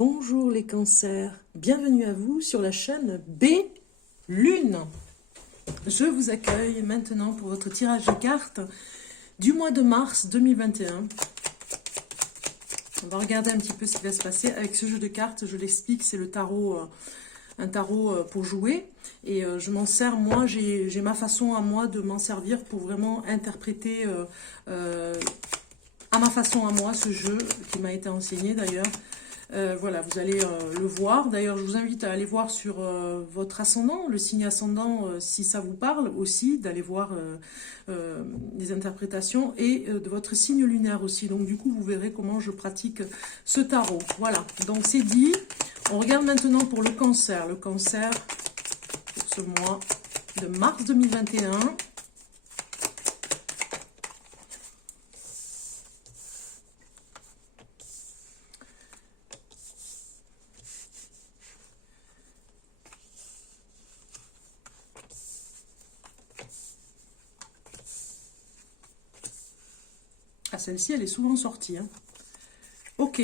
Bonjour les cancers, bienvenue à vous sur la chaîne B Lune. Je vous accueille maintenant pour votre tirage de cartes du mois de mars 2021. On va regarder un petit peu ce qui va se passer avec ce jeu de cartes. Je l'explique, c'est le tarot, un tarot pour jouer. Et je m'en sers, moi, j'ai ma façon à moi de m'en servir pour vraiment interpréter à ma façon à moi ce jeu qui m'a été enseigné d'ailleurs. Voilà, vous allez le voir. D'ailleurs, je vous invite à aller voir sur votre ascendant, le signe ascendant, si ça vous parle aussi, d'aller voir les interprétations et de votre signe lunaire aussi. Donc, du coup, vous verrez comment je pratique ce tarot. Voilà, donc c'est dit. On regarde maintenant pour le cancer. Le cancer pour ce mois de mars 2021. Ah, celle-ci, elle est souvent sortie. Hein. Ok.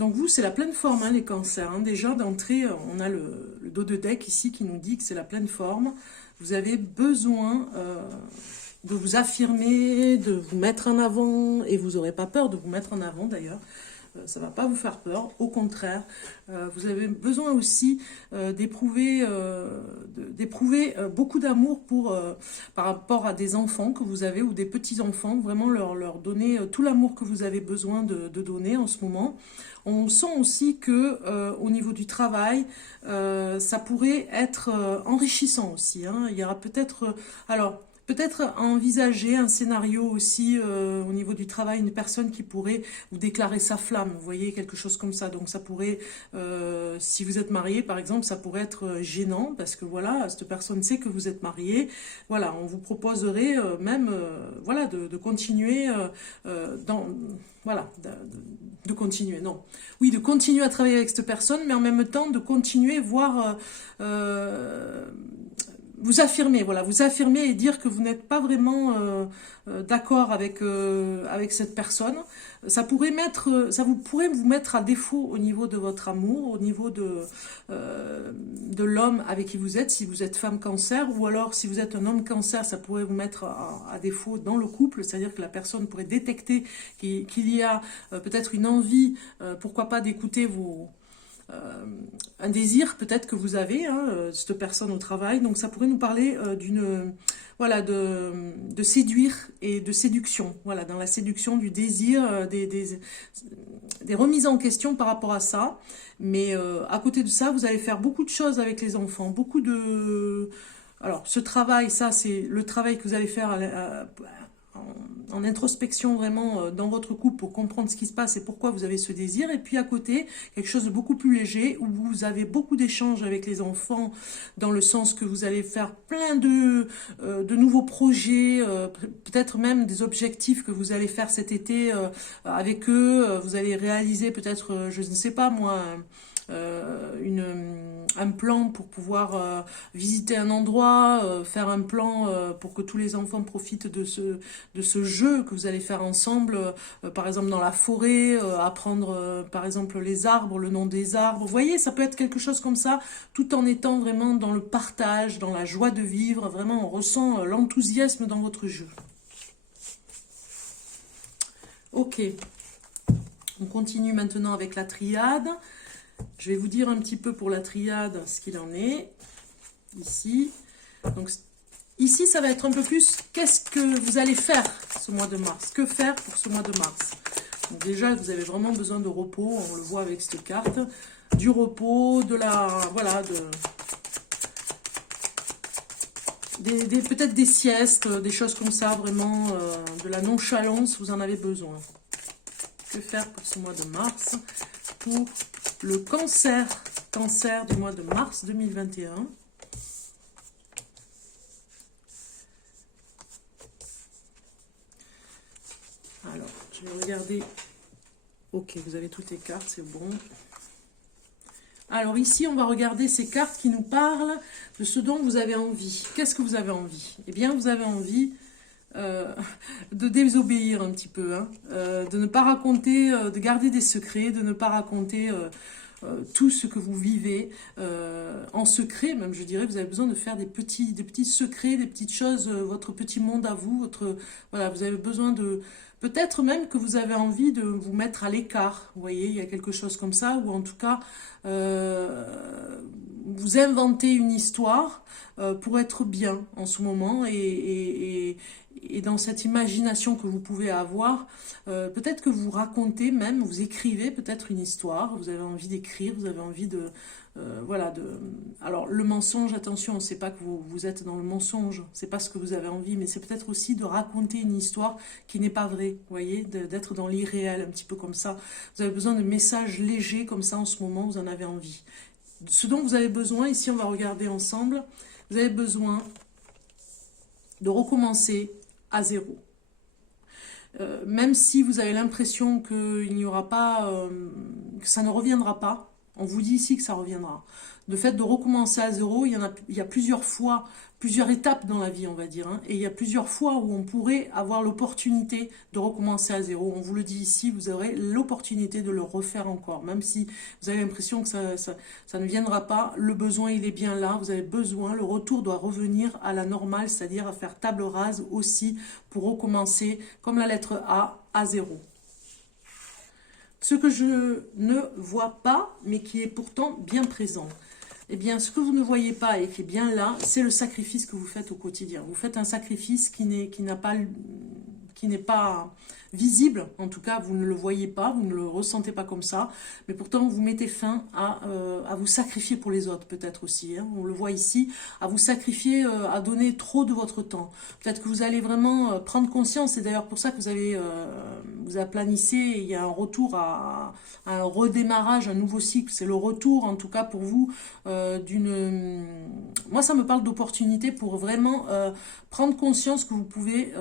Donc vous, c'est la pleine forme, hein, les cancers. Hein. Déjà, d'entrée, on a le dos de deck ici qui nous dit que c'est la pleine forme. Vous avez besoin de vous affirmer, de vous mettre en avant. Et vous n'aurez pas peur de vous mettre en avant, d'ailleurs. Ça ne va pas vous faire peur, au contraire. Vous avez besoin aussi d'éprouver beaucoup d'amour par rapport à des enfants que vous avez ou des petits-enfants. Vraiment leur donner tout l'amour que vous avez besoin de donner en ce moment. On sent aussi que au niveau du travail, ça pourrait être enrichissant aussi. Hein. Il y aura peut-être... peut-être envisager un scénario aussi au niveau du travail, une personne qui pourrait vous déclarer sa flamme, vous voyez, quelque chose comme ça. Donc ça pourrait, si vous êtes marié par exemple, ça pourrait être gênant parce que voilà, cette personne sait que vous êtes marié. Voilà, on vous proposerait même voilà, de continuer voilà, de continuer, non. Oui, de continuer à travailler avec cette personne, mais en même temps de continuer, voire... vous affirmer, voilà, vous affirmer et dire que vous n'êtes pas vraiment d'accord avec cette personne. Ça pourrait vous mettre à défaut au niveau de votre amour, au niveau de l'homme avec qui vous êtes, si vous êtes femme cancer, ou alors si vous êtes un homme cancer, ça pourrait vous mettre à défaut dans le couple, c'est-à-dire que la personne pourrait détecter qu'il y a peut-être une envie, pourquoi pas d'écouter un désir peut-être que vous avez, hein, cette personne au travail. Donc ça pourrait nous parler voilà, de séduire et de séduction. Voilà, dans la séduction, du désir, des remises en question par rapport à ça. Mais à côté de ça, vous allez faire beaucoup de choses avec les enfants, beaucoup de... Alors, ce travail, ça, c'est le travail que vous allez faire en introspection vraiment dans votre couple pour comprendre ce qui se passe et pourquoi vous avez ce désir. Et puis à côté, quelque chose de beaucoup plus léger où vous avez beaucoup d'échanges avec les enfants dans le sens que vous allez faire plein de nouveaux projets, peut-être même des objectifs que vous allez faire cet été avec eux. Vous allez réaliser peut-être, je ne sais pas moi... un plan pour pouvoir visiter un endroit, faire un plan pour que tous les enfants profitent de ce jeu que vous allez faire ensemble, par exemple dans la forêt, apprendre par exemple les arbres, le nom des arbres. Vous voyez, ça peut être quelque chose comme ça, tout en étant vraiment dans le partage, dans la joie de vivre. Vraiment, on ressent l'enthousiasme dans votre jeu. Ok, on continue maintenant avec la triade. Je vais vous dire un petit peu pour la triade ce qu'il en est, ici. Donc, ici, ça va être un peu plus, qu'est-ce que vous allez faire ce mois de mars? Que faire pour ce mois de mars? Donc déjà, vous avez vraiment besoin de repos, on le voit avec cette carte. Du repos, voilà, peut-être des siestes, des choses comme ça, vraiment, de la nonchalance, vous en avez besoin. Que faire pour ce mois de mars? Pour le cancer du mois de mars 2021. Alors, je vais regarder. Ok, vous avez toutes les cartes, c'est bon. Alors ici, on va regarder ces cartes qui nous parlent de ce dont vous avez envie. Qu'est-ce que vous avez envie? Eh bien, vous avez envie de désobéir un petit peu, hein, de ne pas raconter, de garder des secrets, de ne pas raconter tout ce que vous vivez en secret, même je dirais, vous avez besoin de faire des petits secrets, des petites choses, votre petit monde à vous, voilà, vous avez besoin de, peut-être même que vous avez envie de vous mettre à l'écart, vous voyez, il y a quelque chose comme ça, ou en tout cas, vous inventez une histoire pour être bien en ce moment, et dans cette imagination que vous pouvez avoir, peut-être que vous racontez même, vous écrivez peut-être une histoire, vous avez envie d'écrire, vous avez envie de... voilà, alors le mensonge, attention, c'est pas que vous êtes dans le mensonge, c'est pas ce que vous avez envie, mais c'est peut-être aussi de raconter une histoire qui n'est pas vraie, vous voyez, d'être dans l'irréel, un petit peu comme ça. Vous avez besoin de messages légers comme ça en ce moment, vous en avez envie. Ce dont vous avez besoin, ici on va regarder ensemble, vous avez besoin de recommencer à zéro. Même si vous avez l'impression qu'il n'y aura pas, que ça ne reviendra pas, on vous dit ici que ça reviendra. Le fait de recommencer à zéro, il y a plusieurs fois, plusieurs étapes dans la vie, on va dire. Hein, et il y a plusieurs fois où on pourrait avoir l'opportunité de recommencer à zéro. On vous le dit ici, vous aurez l'opportunité de le refaire encore. Même si vous avez l'impression que ça ne viendra pas, le besoin, il est bien là. Vous avez besoin, le retour doit revenir à la normale, c'est-à-dire à faire table rase aussi pour recommencer, comme la lettre A, à zéro. Ce que je ne vois pas, mais qui est pourtant bien présent. Eh bien, ce que vous ne voyez pas et qui est bien là, c'est le sacrifice que vous faites au quotidien. Vous faites un sacrifice qui n'est pas visible, en tout cas, vous ne le voyez pas, vous ne le ressentez pas comme ça, mais pourtant, vous mettez fin à vous sacrifier pour les autres, peut-être aussi, hein, on le voit ici, à vous sacrifier, à donner trop de votre temps. Peut-être que vous allez vraiment prendre conscience, c'est d'ailleurs pour ça que vous aplanissez, il y a un retour à un redémarrage, un nouveau cycle, c'est le retour, en tout cas pour vous, moi, ça me parle d'opportunité pour vraiment prendre conscience que vous pouvez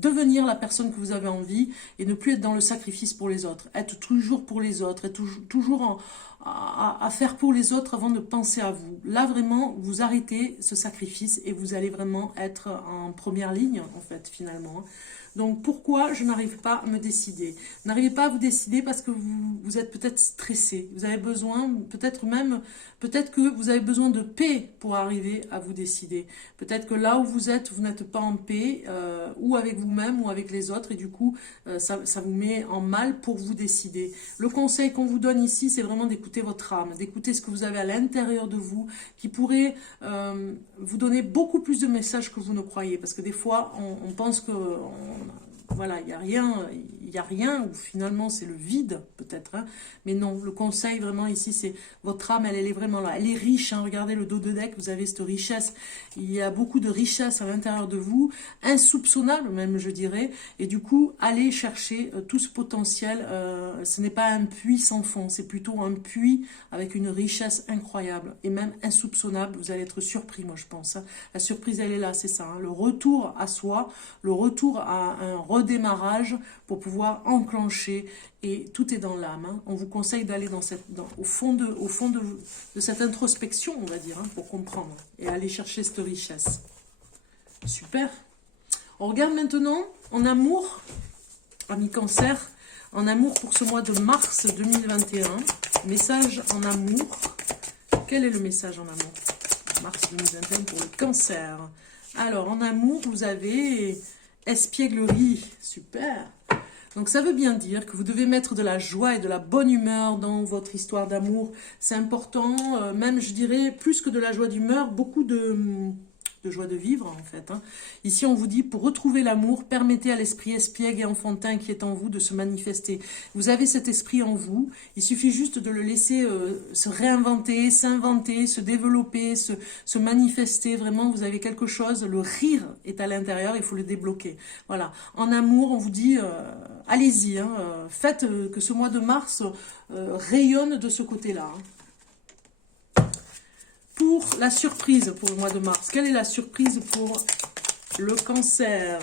devenir la personne que vous avez envie et ne plus être dans le sacrifice pour les autres. Être toujours pour les autres, être toujours à faire pour les autres avant de penser à vous. Là, vraiment, vous arrêtez ce sacrifice et vous allez vraiment être en première ligne, en fait, finalement. Donc, pourquoi je n'arrive pas à me décider? Vous n'arrivez pas à vous décider parce que vous êtes peut-être stressé. Vous avez besoin, peut-être que vous avez besoin de paix pour arriver à vous décider. Peut-être que là où vous êtes, vous n'êtes pas en paix, ou avec vous-même, ou avec les autres, et du coup, ça vous met en mal pour vous décider. Le conseil qu'on vous donne ici, c'est vraiment d'écouter votre âme, d'écouter ce que vous avez à l'intérieur de vous, qui pourrait vous donner beaucoup plus de messages que vous ne croyez. Parce que des fois, on pense que... voilà, il n'y a rien, ou finalement c'est le vide peut-être, hein. Mais non, le conseil vraiment ici c'est votre âme, elle est vraiment là, elle est riche, hein. Regardez le dos de deck, vous avez cette richesse, il y a beaucoup de richesse à l'intérieur de vous, insoupçonnable même je dirais, et du coup allez chercher tout ce potentiel, ce n'est pas un puits sans fond, c'est plutôt un puits avec une richesse incroyable, et même insoupçonnable, vous allez être surpris moi je pense, hein. La surprise elle est là, c'est ça, hein. Le retour à soi, le retour à un redémarrage pour pouvoir enclencher, et tout est dans l'âme, hein. On vous conseille d'aller au fond de cette introspection, on va dire, hein, pour comprendre et aller chercher cette richesse. Super. On regarde maintenant en amour, ami Cancer, en amour pour ce mois de mars 2021. Message en amour. Quel est le message en amour? Mars 2021 pour le Cancer. Alors, en amour, vous avez espièglerie. Super. Donc ça veut bien dire que vous devez mettre de la joie et de la bonne humeur dans votre histoire d'amour. C'est important, même je dirais plus que de la joie d'humeur, beaucoup de joie de vivre en fait, hein. Ici on vous dit, pour retrouver l'amour, permettez à l'esprit espiègle et enfantin qui est en vous de se manifester. Vous avez cet esprit en vous, il suffit juste de le laisser se réinventer, s'inventer, se développer, se manifester. Vraiment vous avez quelque chose, le rire est à l'intérieur, il faut le débloquer. Voilà, en amour on vous dit, allez-y, hein, faites que ce mois de mars rayonne de ce côté-là, hein. Pour la surprise pour le mois de mars, quelle est la surprise pour le Cancer?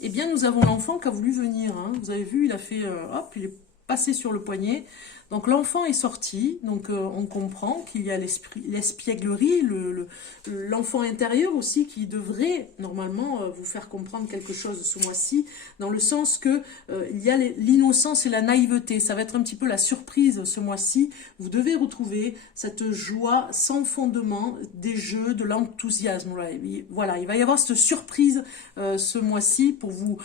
Eh bien, nous avons l'enfant qui a voulu venir, hein. Vous avez vu, il a fait, hop, il est passer sur le poignet. Donc l'enfant est sorti, donc on comprend qu'il y a l'espièglerie, l'enfant intérieur aussi qui devrait normalement vous faire comprendre quelque chose ce mois-ci, dans le sens que il y a l'innocence et la naïveté. Ça va être un petit peu la surprise ce mois-ci. Vous devez retrouver cette joie sans fondement des jeux, de l'enthousiasme. Voilà, il va y avoir cette surprise ce mois-ci pour vous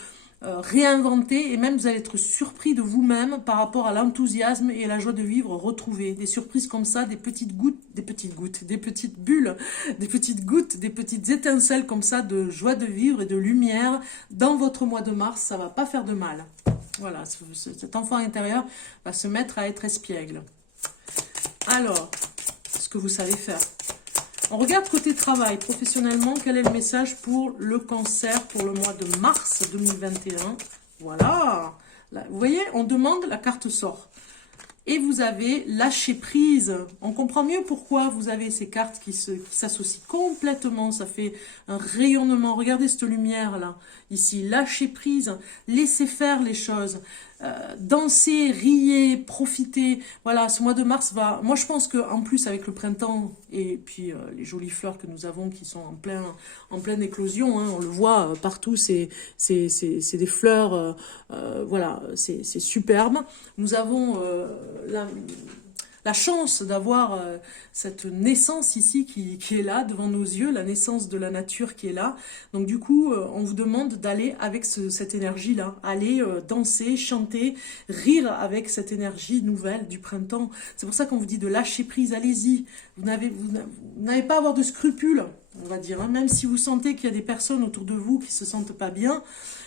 réinventer, et même vous allez être surpris de vous-même par rapport à l'enthousiasme et à la joie de vivre retrouvée. Des surprises comme ça, des petites bulles, des petites gouttes, des petites étincelles comme ça de joie de vivre et de lumière dans votre mois de mars. Ça va pas faire de mal. Voilà, cet enfant intérieur va se mettre à être espiègle. Alors, ce que vous savez faire. On regarde côté travail, professionnellement, quel est le message pour le cancer pour le mois de mars 2021. Voilà. Là, vous voyez, on demande, la carte sort. Et vous avez lâché prise. On comprend mieux pourquoi vous avez ces cartes qui s'associent complètement. Ça fait un rayonnement. Regardez cette lumière là, ici. Lâcher prise, laissez faire les choses. Danser, riez, profiter. Voilà, ce mois de mars va... Moi, je pense qu'en plus, avec le printemps et puis les jolies fleurs que nous avons qui sont en pleine éclosion, hein, on le voit partout, c'est des fleurs, voilà, c'est superbe. Nous avons la chance d'avoir cette naissance ici qui est là, devant nos yeux, la naissance de la nature qui est là. Donc du coup, on vous demande d'aller avec cette énergie-là, aller danser, chanter, rire avec cette énergie nouvelle du printemps. C'est pour ça qu'on vous dit de lâcher prise, allez-y. Vous n'avez pas à avoir de scrupules, on va dire, hein, même si vous sentez qu'il y a des personnes autour de vous qui se sentent pas bien.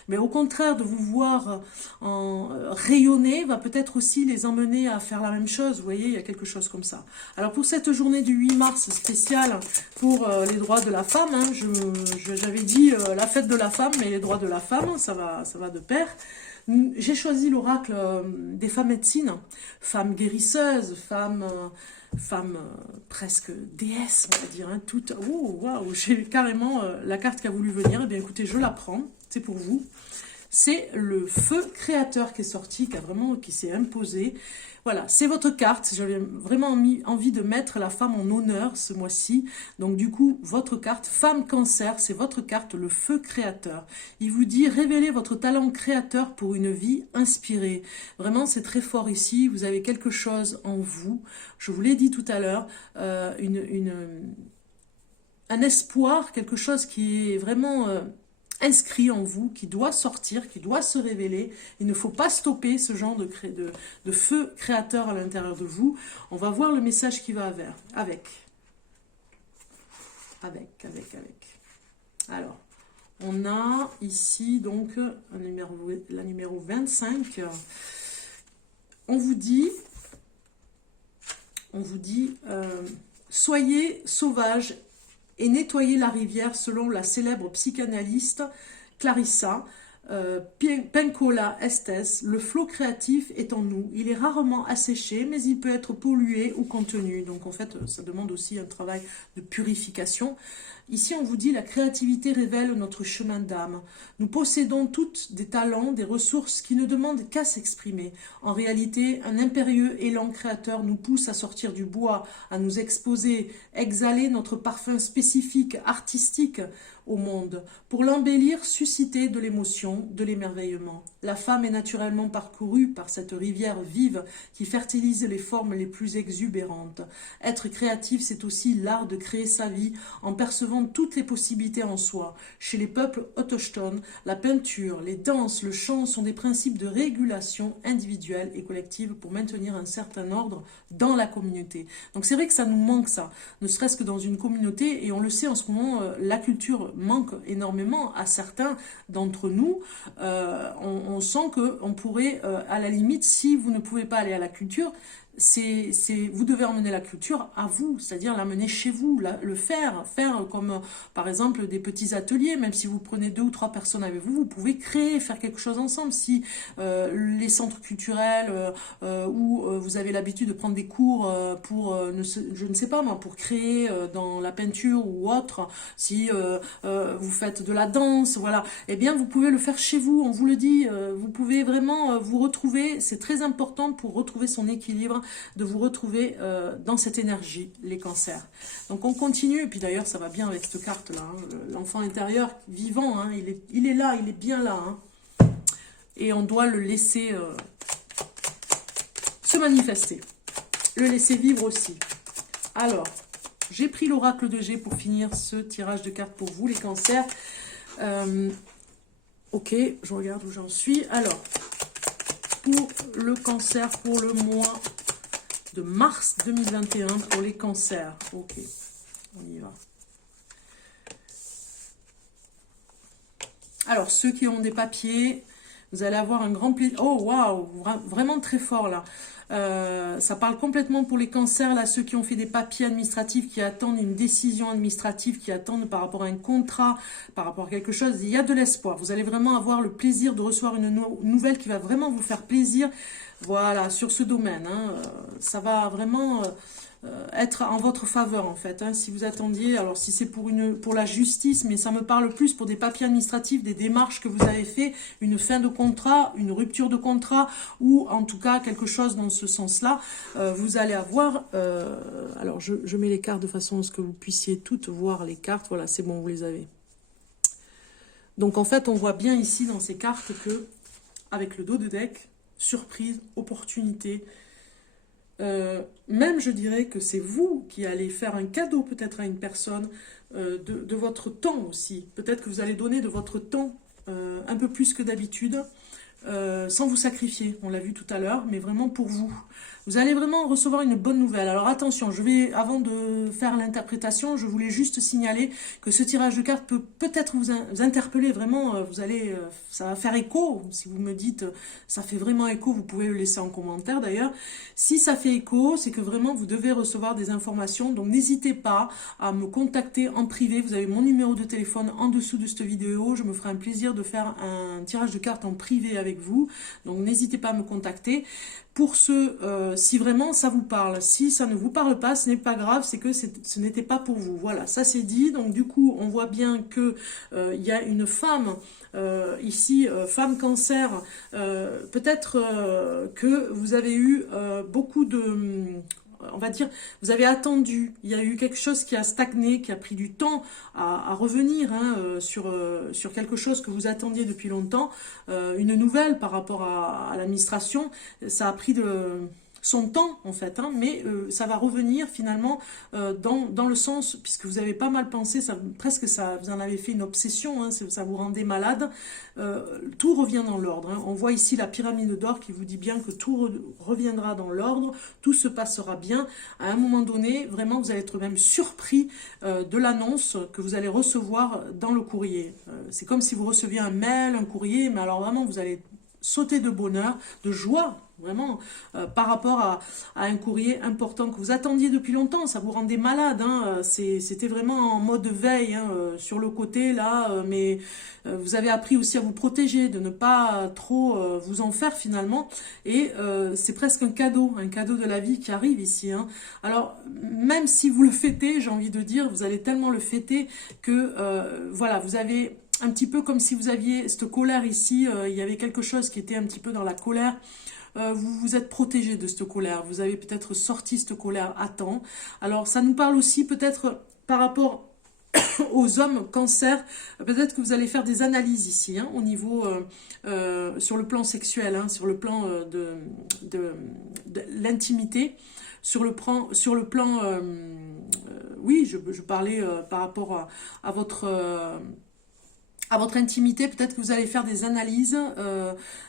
Mais au contraire, de vous voir rayonner va peut-être aussi les emmener à faire la même chose. Vous voyez, il y a quelque chose comme ça. Alors pour cette journée du 8 mars spéciale pour les droits de la femme, hein, j'avais dit la fête de la femme, mais les droits de la femme, ça va de pair. J'ai choisi l'oracle des femmes médecines, femmes guérisseuses, femmes presque déesses, on va dire, hein, toutes. Oh, waouh, j'ai carrément la carte qui a voulu venir. Eh bien, écoutez, je la prends, c'est pour vous. C'est le feu créateur qui est sorti, qui s'est imposé. Voilà, c'est votre carte. J'avais vraiment envie de mettre la femme en honneur ce mois-ci. Donc du coup, votre carte, femme cancer, c'est votre carte, le feu créateur. Il vous dit, révélez votre talent créateur pour une vie inspirée. Vraiment, c'est très fort ici. Vous avez quelque chose en vous. Je vous l'ai dit tout à l'heure, un espoir, quelque chose qui est vraiment... inscrit en vous, qui doit sortir, qui doit se révéler. Il ne faut pas stopper ce genre de feu créateur à l'intérieur de vous. On va voir le message qui va avec. Alors, on a ici donc la numéro 25. On vous dit, soyez sauvages et nettoyer la rivière selon la célèbre psychanalyste Clarissa Pinkola Estes. Le flot créatif est en nous. Il est rarement asséché, mais il peut être pollué ou contenu. Donc en fait, ça demande aussi un travail de purification. Ici, on vous dit, la créativité révèle notre chemin d'âme. Nous possédons toutes des talents, des ressources qui ne demandent qu'à s'exprimer. En réalité, un impérieux élan créateur nous pousse à sortir du bois, à nous exposer, exhaler notre parfum spécifique, artistique au monde, pour l'embellir, susciter de l'émotion, de l'émerveillement. La femme est naturellement parcourue par cette rivière vive qui fertilise les formes les plus exubérantes. Être créatif, c'est aussi l'art de créer sa vie en percevant toutes les possibilités en soi. Chez les peuples autochtones, la peinture, les danses, le chant sont des principes de régulation individuelle et collective pour maintenir un certain ordre dans la communauté. Donc c'est vrai que ça nous manque ça, ne serait-ce que dans une communauté, et on le sait en ce moment, la culture manque énormément à certains d'entre nous. On sent qu'on pourrait, à la limite, si vous ne pouvez pas aller à la culture, vous devez emmener la culture à vous, c'est-à-dire l'amener chez vous, le faire comme par exemple des petits ateliers, même si vous prenez 2 ou 3 personnes avec vous, vous pouvez créer, faire quelque chose ensemble. Si les centres culturels où vous avez l'habitude de prendre des cours pour, je ne sais pas moi, pour créer dans la peinture ou autre, si vous faites de la danse, voilà, eh bien vous pouvez le faire chez vous, on vous le dit, vous pouvez vraiment vous retrouver, c'est très important pour retrouver son équilibre, de vous retrouver dans cette énergie, les cancers. Donc on continue, et puis d'ailleurs ça va bien avec cette carte-là, hein, l'enfant intérieur vivant, hein, il est là, il est bien là, hein, et on doit le laisser se manifester, le laisser vivre aussi. Alors, j'ai pris l'oracle de G pour finir ce tirage de cartes pour vous, les cancers. Ok, je regarde où j'en suis. Alors, pour le cancer, pour le mois de mars 2021, pour les cancers. Ok, on y va. Alors, ceux qui ont des papiers, vous allez avoir un grand plaisir. Oh, waouh, vraiment très fort là. Ça parle complètement pour les cancers, là, ceux qui ont fait des papiers administratifs, qui attendent une décision administrative, qui attendent par rapport à un contrat, par rapport à quelque chose. Il y a de l'espoir. Vous allez vraiment avoir le plaisir de recevoir une nouvelle qui va vraiment vous faire plaisir. Voilà, sur ce domaine. Hein, ça va vraiment être en votre faveur en fait, hein, si vous attendiez, alors si c'est pour la justice, mais ça me parle plus pour des papiers administratifs, des démarches que vous avez fait, une fin de contrat, une rupture de contrat, ou en tout cas quelque chose dans ce sens-là, vous allez avoir, alors je mets les cartes de façon à ce que vous puissiez toutes voir les cartes, voilà, c'est bon, vous les avez. Donc en fait, on voit bien ici dans ces cartes que, avec le dos de deck, surprise, opportunité, même je dirais que c'est vous qui allez faire un cadeau peut-être à une personne, de votre temps aussi. Peut-être que vous allez donner de votre temps un peu plus que d'habitude, sans vous sacrifier, on l'a vu tout à l'heure, mais vraiment pour vous. Vous allez vraiment recevoir une bonne nouvelle. Alors attention, avant de faire l'interprétation, je voulais juste signaler que ce tirage de cartes peut peut-être vous interpeller vraiment. Ça va faire écho. Si vous me dites, ça fait vraiment écho, vous pouvez le laisser en commentaire d'ailleurs. Si ça fait écho, c'est que vraiment vous devez recevoir des informations. Donc n'hésitez pas à me contacter en privé. Vous avez mon numéro de téléphone en dessous de cette vidéo. Je me ferai un plaisir de faire un tirage de cartes en privé avec vous. Donc n'hésitez pas à me contacter. Pour ceux, si vraiment ça vous parle, si ça ne vous parle pas, ce n'est pas grave, c'est que ce n'était pas pour vous. Voilà, ça c'est dit. Donc du coup, on voit bien que il y a une femme ici, femme cancer. Peut-être que vous avez eu beaucoup de... on va dire, vous avez attendu, il y a eu quelque chose qui a stagné, qui a pris du temps à revenir, hein, sur quelque chose que vous attendiez depuis longtemps, une nouvelle par rapport à l'administration, ça a pris son temps en fait, hein, mais ça va revenir finalement dans le sens, puisque vous avez pas mal pensé, presque ça, vous en avez fait une obsession, hein, ça vous rendait malade, tout revient dans l'ordre, hein. On voit ici la pyramide d'or qui vous dit bien que tout reviendra dans l'ordre, tout se passera bien, à un moment donné, vraiment vous allez être même surpris de l'annonce que vous allez recevoir dans le courrier. C'est comme si vous receviez un mail, un courrier, mais alors vraiment vous allez sauter de bonheur, de joie, vraiment, par rapport à un courrier important que vous attendiez depuis longtemps. Ça vous rendait malade, hein, c'était vraiment en mode veille, hein, sur le côté là, mais vous avez appris aussi à vous protéger, de ne pas trop vous en faire finalement, et c'est presque un cadeau de la vie qui arrive ici, hein. Alors même si vous le fêtez, j'ai envie de dire, vous allez tellement le fêter que voilà, vous avez un petit peu comme si vous aviez cette colère ici, il y avait quelque chose qui était un petit peu dans la colère, vous vous êtes protégé de cette colère, vous avez peut-être sorti cette colère à temps. Alors ça nous parle aussi peut-être par rapport aux hommes cancer, peut-être que vous allez faire des analyses ici, hein, au niveau, sur le plan sexuel, hein, sur le plan de l'intimité, sur le plan, oui, je parlais par rapport à votre... à votre intimité, peut-être que vous allez faire des analyses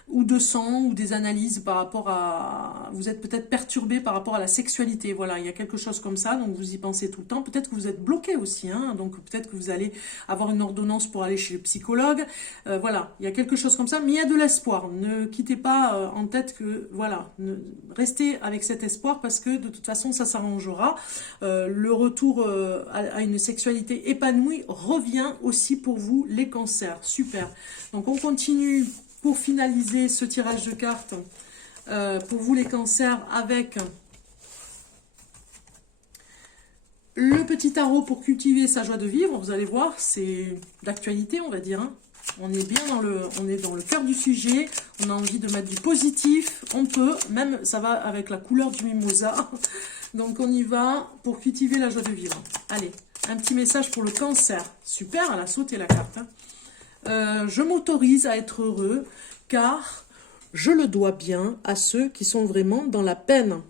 ou de sang ou des analyses par rapport à... Vous êtes peut-être perturbé par rapport à la sexualité, voilà, il y a quelque chose comme ça, donc vous y pensez tout le temps. Peut-être que vous êtes bloqué aussi, hein, donc peut-être que vous allez avoir une ordonnance pour aller chez le psychologue. Voilà, il y a quelque chose comme ça, mais il y a de l'espoir. Ne quittez pas en tête que, voilà, restez avec cet espoir parce que de toute façon ça s'arrangera. Le retour à une sexualité épanouie revient aussi pour vous, les cancers. Super. Donc on continue pour finaliser ce tirage de cartes pour vous les cancers avec le petit tarot pour cultiver sa joie de vivre. Vous allez voir, c'est d'actualité, on va dire, hein. On est bien on est dans le cœur du sujet. On a envie de mettre du positif. On peut, même ça va avec la couleur du mimosa. Donc on y va pour cultiver la joie de vivre. Allez, un petit message pour le cancer. Super, elle a sauté la carte, hein. Je m'autorise à être heureux car je le dois bien à ceux qui sont vraiment dans la peine.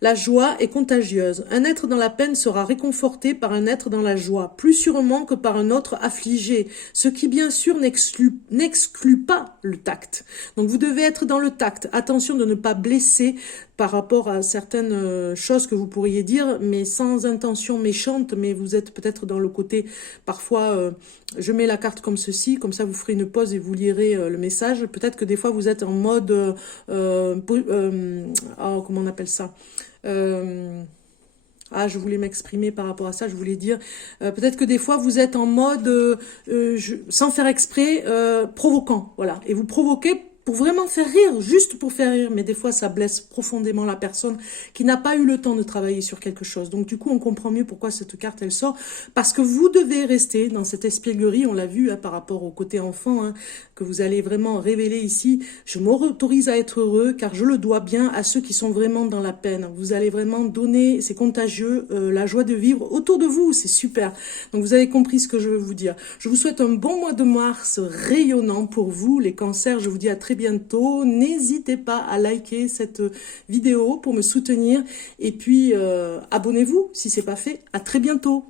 La joie est contagieuse. Un être dans la peine sera réconforté par un être dans la joie, plus sûrement que par un autre affligé, ce qui bien sûr n'exclut pas le tact. Donc vous devez être dans le tact. Attention de ne pas blesser par rapport à certaines choses que vous pourriez dire, mais sans intention méchante, mais vous êtes peut-être dans le côté, parfois, je mets la carte comme ceci, comme ça vous ferez une pause et vous lirez le message. Peut-être que des fois vous êtes en mode, comment on appelle ça, je voulais m'exprimer par rapport à ça, je voulais dire, peut-être que des fois vous êtes en mode, sans faire exprès, provoquant, voilà, et vous provoquez pour vraiment faire rire, juste pour faire rire, mais des fois ça blesse profondément la personne qui n'a pas eu le temps de travailler sur quelque chose. Donc du coup on comprend mieux pourquoi cette carte elle sort, parce que vous devez rester dans cette espièglerie, on l'a vu hein, par rapport au côté enfant, hein, que vous allez vraiment révéler ici. Je m'autorise à être heureux car je le dois bien à ceux qui sont vraiment dans la peine. Vous allez vraiment donner, c'est contagieux, la joie de vivre autour de vous, c'est super. Donc vous avez compris ce que je veux vous dire. Je vous souhaite un bon mois de mars rayonnant pour vous les cancers, je vous dis à très bientôt. N'hésitez pas à liker cette vidéo pour me soutenir et puis abonnez-vous si c'est pas fait. À très bientôt.